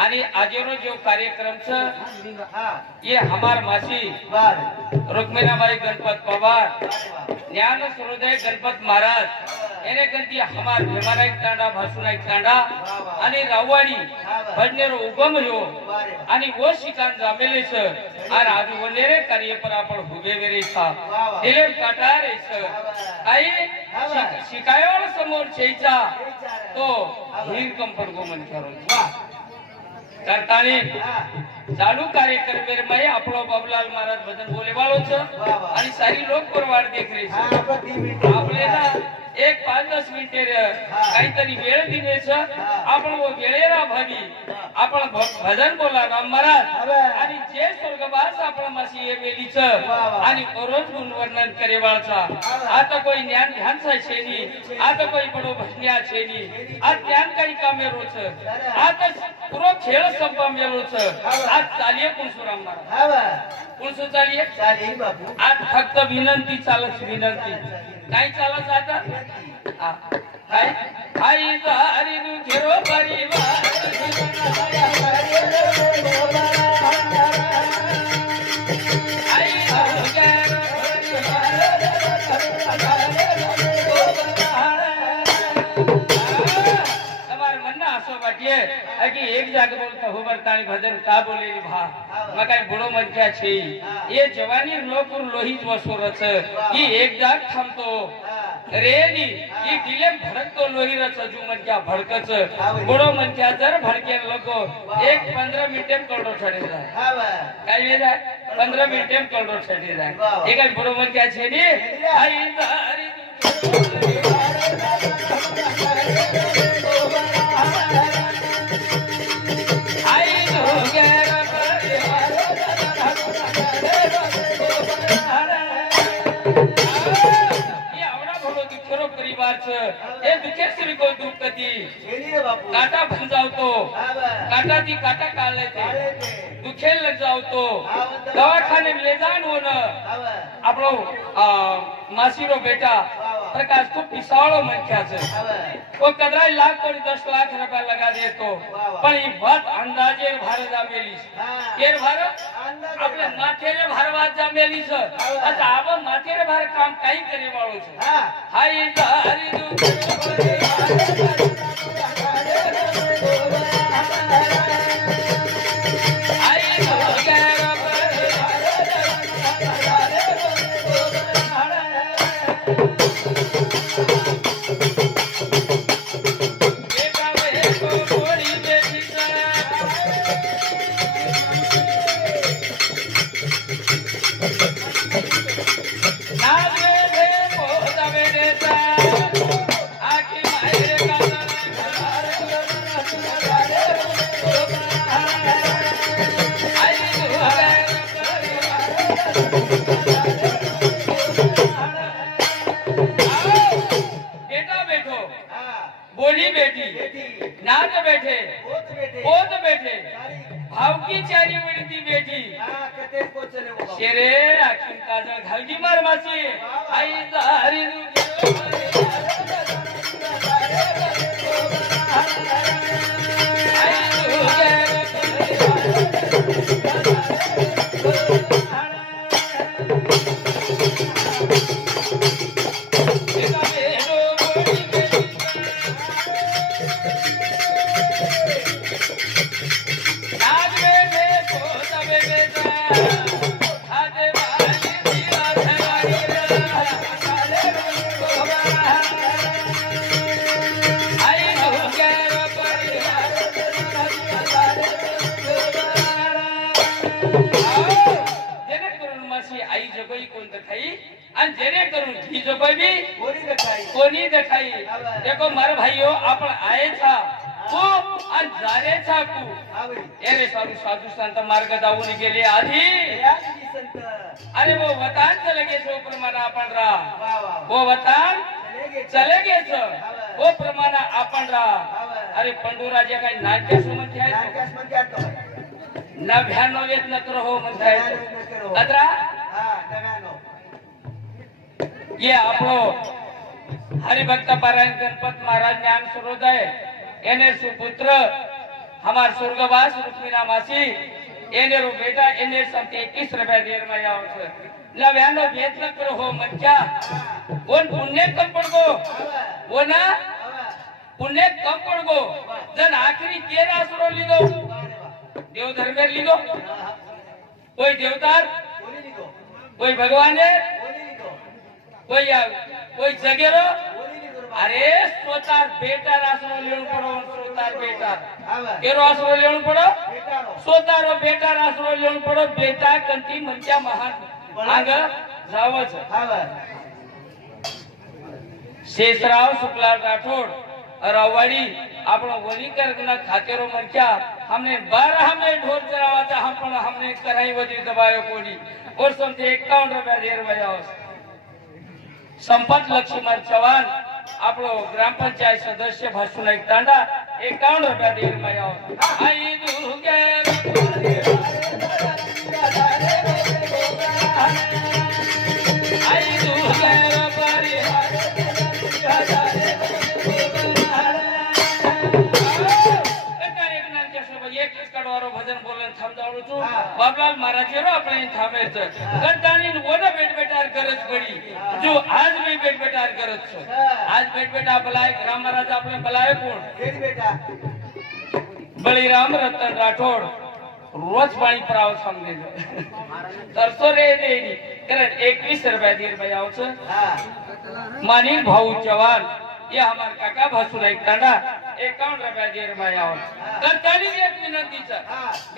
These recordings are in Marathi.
आणि आजनो जो कार्यक्रम छ हा ये हमार मासी बर रुक्मिणाबाई गणपत पवार वा. ज्ञान सूर्योदय गणपत महाराज એને ગંતી હમાર ભેમારાઈ તાંડા ભાસુનાઈ તાંડા અને રાવવાડી ભજનેરો ઉગમ રહ્યો વારે. आणि वो शिकान जामेले छ आणि आजू वनेरे कार्य पर आपण हुबे वेरे छा दिले काटारे छ काही शिक- शिकायोळ समोर छेचा तो हिर कंपन गो मन કરતાને ચાલુ કાર્યક્રમ મેં આપણો બાબુલાલ મહારાજ વતન બોલેવાળો છે અને સારી લોક પરવાર દેખ રહી છે આપણે ના एक पाच दस मिनिटे काहीतरी वेळ छ आपण व वेळेला भावी आपण भजन बोला राम महाराज आणि जे स्वर्गवास आपण मासी ये वेलीच आणि रोज गुणवर्णन करे वाळचा आता कोई ज्ञान ध्यानचा छेनी आता कोई बडो भजन्या छेनी आज ज्ञान काही कामे रोच आता पुरो खेळ संपा मेलोच आज चालिये कुणसुराम महाराज. कुणसू चालिये आज फक्त विनंती चालत विनंती काय चालत आता? काय आई दारी परिवार. करताने भजन का बोले भा? मग काय बुडो मज्जा छे ये जवानी नोकर लोहित वसोरच. की एक जात थांबतो. रेनी की दिले भरकतो लोही रच जू मज्जा भडकच. बुडो मज्जा जर भडके लोको एक पंधरा मिनिटे करडो ठरे जाय काय वेळ आहे? पंधरा मिनिटे करडो ठरे जाय बुडो मज्जा छे आई કાટા ભૂંજાવતો. કાટાથી કાટા કાલે તે દુખેલ લજાવતો દવાખાને લેજાનો ન આપણો માસીનો બેટા પ્રકાશ ખૂબ પિસાળો મખ્યા છે. કોઈ કદાચ લાખ કોઈ દસ લાખ રૂપિયા લગા દે તો. પણ એ વાત અંદાજે ભારે જામેલી છે. કેર ભારે આપણે માથેરે ભારે વાત જામેલી છે. અચ્છા આવા માથેરે ભાર કામ કઈ કરી વાળો છે? હા. એ તારી દુખ अवकी चारी मिळती बेटी शेरे राखीन काजळ घालगी मारमाची आई जारी जेणेकरून माझी आई जगई कोणतं खाई आणि जेणेकरून ही जगवी कोणी देखाई? देखो मारे भाइयों आपण आये था को आणि जारे संत मार्ग जाऊन गेले आधी. अरे वो वतान चले गए सो आपण राहा वो वतान चले गए सो वो प्रमाण आपण राहा अरे पंडूराजे काही नाट्य समज आहे नव्याण्णव येत नकर हो म्हणताय अत्रा? ये आपलो હરિભક્ત પારાયણ ગણપત મહારાજ જ્ઞાન સરોદય એને સુપુત્ર હમાર સ્વર્ગવાસ રૂક્મિણા માસી એને રો બેટા એને સંતે 21 રૂપિયા દેર માં આવો છે નવ્યાનો ભેદ ન કરો હો મચ્ચા કોણ પુણ્ય કમ પડગો કોના પુણ્ય કમ પડગો જન આખરી કેરા સુરો લીધો દેવ ધર્મેર લીધો કોઈ દેવતાર कोणी लिहितो કોઈ ભગવાને कोणी लिहितो કોઈ આ- કોઈ જગેરો कोणी लिहितो અરે સ્વતાર બેટાર આશરો લેવું પડો સ્વતાર બેટાર हा वा કેરો આશરો લેવું પડો बेटानो સ્વતારો બેટાર આશરો લેવું પડો બેટા કંટી મંચા મહાન આગળ જાવ છે हा वा શેષરાવ શુક્લા રાઠોડ રાવવાડી આપણો વનીકર ના ખાતેરો મંચા हमने बारह में ढोल चलावा था हम पण हमने कराई वधी दबायो कोणी वर्षों से 51 रुपया देर बजाव संपत लक्ष्मण चव्हाण આપણો ગ્રામ પંચાયત સદસ્ય ભાસુનાઈક તાંડા એકાવન રૂપિયા દેર માં આઈ દુગે આઈ દુગે બારી કટાર એક નામ કહેશો ભાઈ એક જ કડવારો ભજન બોલે થામદાવડું છું હા. બાબલાલ મહારાજ એરો આપણે અહીં થામે છે કંટાળીને ઓને બેટ બેટાર ગરજ પડી જો આજ મેં બેટ આર કરત છો આજ બેટ બેટા ભલાય રામ મહારાજ આપણે ભલાય કોણ બેટ બેટા બળી રામ રતન રાઠોડ રોજ પાણી પર આવો સમજે તરસો રે દેની કારણ એકવીસ રૂપિયા દેર ભાઈ આવો છો માની ભાઉ ચવાન એ અમાર કાકા ભસુર એક ટાડા એકાવન રૂપિયા દેર ભાઈ આવો કરતાની એક વિનંતી છે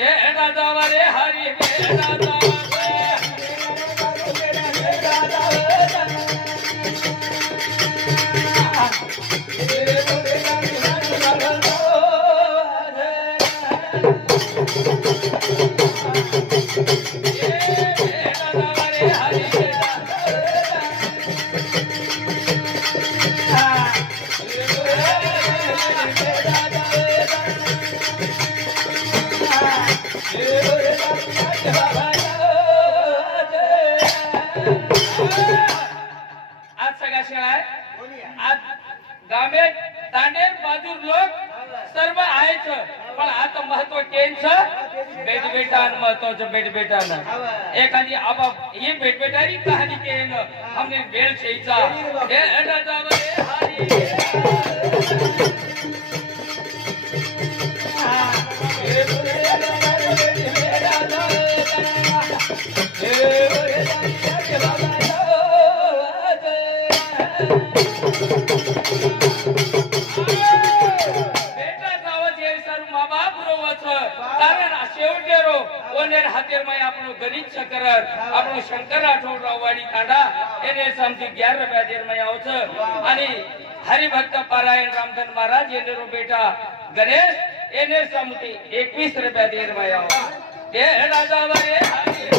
હે દાદા વારે હરી હે દાદા हे बेटान महत्वाचं बेट बेटान एखादी आबा ही बेट बेटारी कहाणी केन हमने वेळ शेचा हे अडा जावरे हरी બેટા શેવટેરો ઓનેર હાથેર માં આપણો ગરીબ શકર આપણો શંકર રાઠોડ રાવવાડી કાંડા એને સમજી 11 રૂપિયા દેર માં આવો છો અને હરિભક્ત પારાયણ રામધન મહારાજ એને રો બેટા ગણેશ એને સમજી 21 રૂપિયા દેર માં આવો એ રાજા વરે હરી